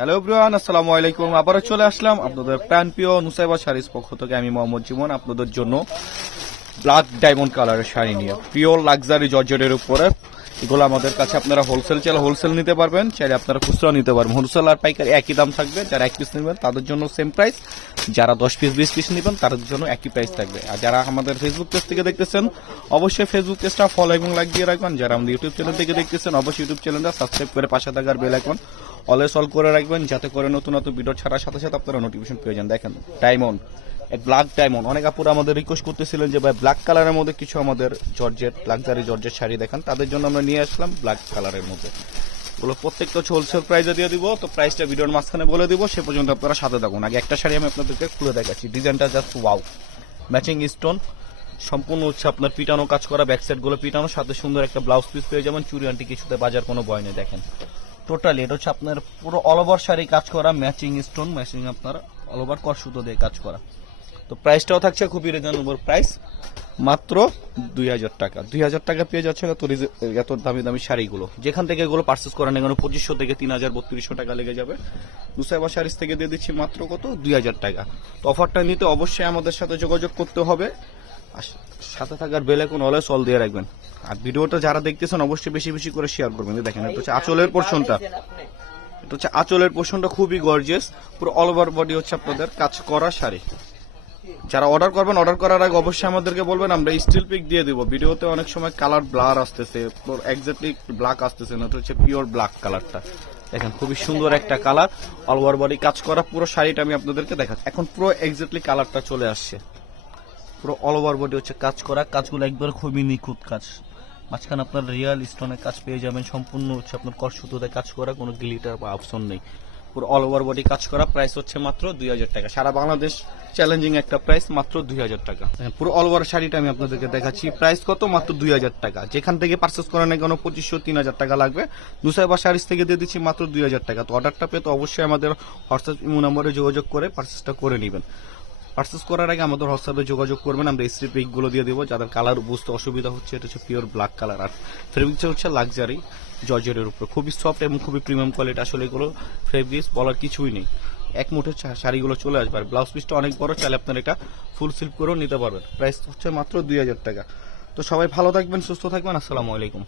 Hello everyone, আসসালামু আলাইকুম। আবারও চলে আসলাম আপনাদের প্রাণপ্রিয় নুসাইবা শাড়ির পক্ষ থেকে। আমি মোহাম্মদ জীবন আপনাদের জন্য ব্ল্যাক ডায়মন্ড কালারের শাড়ি নিয়ে পিওর লাক্সারি জর্জেটের উপরে। এগুলো আমাদের কাছে আপনারা হোলসেল চাইলে হোলসেল নিতে পারবেন, চাইলে আপনারা খুচরা নিতে পারবেন। হোলসেল আর পাইকারি একই দাম থাকবে। যারা 1 পিস নেবেন তাদের জন্য সেম প্রাইস, যারা 10 পিস 20 পিস নেবেন তাদের জন্য একই প্রাইস থাকবে। আর যারা আমাদের ফেসবুক পেজ থেকে দেখতেছেন অবশ্যই ফেসবুক পেজটা ফলো এবং লাইক দিয়ে রাখবেন। যারা আমাদের ইউটিউব চ্যানেল থেকে দেখতেছেন অবশ্যই ইউটিউব চ্যানেলটা সাবস্ক্রাইব করে পাশে থাকার বেল আইকন অলওয়েজ অল করে রাখবেন, যাতে করে নতুন নতুন ভিডিও ছাড়ার সাথে সাথে আপনারা নোটিফিকেশন পেয়ে যান। দেখেন ডায়মন্ড, ব্ল্যাক ডায়মন্ড। অনেক আপুরা আমাদের রিকোয়েস্ট করতেছিলেন যে ভাই ব্ল্যাক কালারের মধ্যে কিছু আমাদের জর্জেট লাক্সারি জর্জেট শাড়ি দেখান, তাদের জন্য আমরা নিয়ে আসলাম ব্ল্যাক কালারের মধ্যে। ওগুলো প্রত্যেকটা হচ্ছে হোলসেল প্রাইসে দিয়ে দিব। তো প্রাইসটা ভিডিওর মাঝখানে বলে দিব, সে পর্যন্ত আপনারা সাথে থাকুন। আগে একটা শাড়ি আমি আপনাদেরকে খুলে দেখাচ্ছি। ডিজাইনটা জাস্ট ওয়াও, ম্যাচিং স্টোন সম্পূর্ণ হচ্ছে আপনার পিটানো কাজ করা, ব্যাক সাইড গুলো পিটানো, সাথে সুন্দর একটা ব্লাউজ পিস পেয়ে যাবেন। চুরি আন্টি কিছুতে বাজার কোনো ভয় নেই। দেখেন টোটালি এটা হচ্ছে আপনার পুরো অল ওভার শাড়ি কাজ করা, ম্যাচিং স্টোন, ম্যাচিং আপনার অল ওভার কর সুতো দিয়ে কাজ করা। তো প্রাইসটাও থাকছে খুবই রিজনেবল প্রাইস, মাত্র 2000 টাকা। 2000 টাকা পেয়ে যাচ্ছে এত দামি দামি শাড়িগুলো। যেখান থেকে এগুলো পার্চেস করেন এখানে 2500 থেকে 3000 3200 টাকা লেগে যাবে। নুসাইবা শাড়িজ থেকে দিয়ে দিচ্ছি মাত্র কত, 2000 টাকা। তো অফারটা নিতে অবশ্যই আমাদের সাথে যোগাযোগ করতে হবে। আর সাথে থাকার বেল আইকন অলওয়েজ অল দিয়ে রাখবেন। আর ভিডিওটা যারা দেখতেছেন অবশ্যই বেশি বেশি করে শেয়ার করবেন। দেখেন এটা হচ্ছে আঁচলের পোর্শনটা, এটা হচ্ছে আঁচলের পোর্শনটা খুবই গর্জিয়াস, পুরো অল ওভার বডি হচ্ছে আপনাদের কাজ করা শাড়ি। যারা অর্ডার করবেন, অর্ডার করার আগে অবশ্যই আমাদেরকে বলবেন, আমরা স্টিল পিক দিয়ে দিব। ভিডিওতে অনেক সময় কালার ব্লার আসতেছে, এক্স্যাক্টলি ব্ল্যাক আসতেছে না, এটা হচ্ছে পিওর ব্ল্যাক কালারটা। দেখেন খুবই সুন্দর একটা কালার, অল ওভার বডি কাজ করা পুরো শাড়িটা আমি আপনাদেরকে দেখাচ্ছি। এখন পুরো এক্স্যাক্টলি কালারটা চলে আসছে, পুরো অল ওভার বডি হচ্ছে কাজ করা, কাজগুলো একবার খুবই নিখুঁত কাজ। মাঝখানে আপনার রিয়াল স্টোনের কাজ পেয়ে যাবেন, সম্পূর্ণ হচ্ছে আপনার কর সুতোতে কাজ করা, কোনো গ্লিটার বা অপশন নেই। পুরো অল ওভার বডি কাজ করা, প্রাইস হচ্ছে মাত্র 2000 টাকা। সারা বাংলাদেশ চ্যালেঞ্জিং একটা প্রাইস, মাত্র 2000 টাকা। পুরো অল ওভার শাড়িটা আমি আপনাদেরকে দেখাচ্ছি, প্রাইস কত, মাত্র 2000 টাকা। যেখান থেকে পার্চেস করেন না কেন 2500-3000 টাকা লাগবে। নুসাইবা শাড়িজ থেকে দিয়ে দিচ্ছি মাত্র 2000 টাকা। তো অর্ডারটা পেতে অবশ্যই আমাদের হোয়াটসঅ্যাপ ইমো নম্বরে যোগাযোগ করে পার্চেসটা করে নেবেন। পার্চেস করার আগে আমাদের হোয়াটসঅ্যাপে যোগাযোগ করবেন, আমরা স্ত্রী পিকগুলো দিয়ে দেবো। যাদের কালার বুঝতে অসুবিধা হচ্ছে, এটা হচ্ছে পিওর ব্ল্যাক কালার। আর ফেব্রিকটা হচ্ছে লাক্সারি জর্জেটের উপর, খুবই সফট এবং খুবই প্রিমিয়াম কোয়ালিটি। আসলে এগুলো ফেব্রিক্স বলার কিছুই নেই। এক মুঠে শাড়িগুলো চলে আসবে। আর ব্লাউজ পিসটা অনেক বড়, চাইলে আপনারা এটা ফুল সিল্ক করেও নিতে পারবেন। প্রাইস হচ্ছে মাত্র 2000 টাকা। তো সবাই ভালো থাকবেন, সুস্থ থাকবেন। আসসালামু আলাইকুম।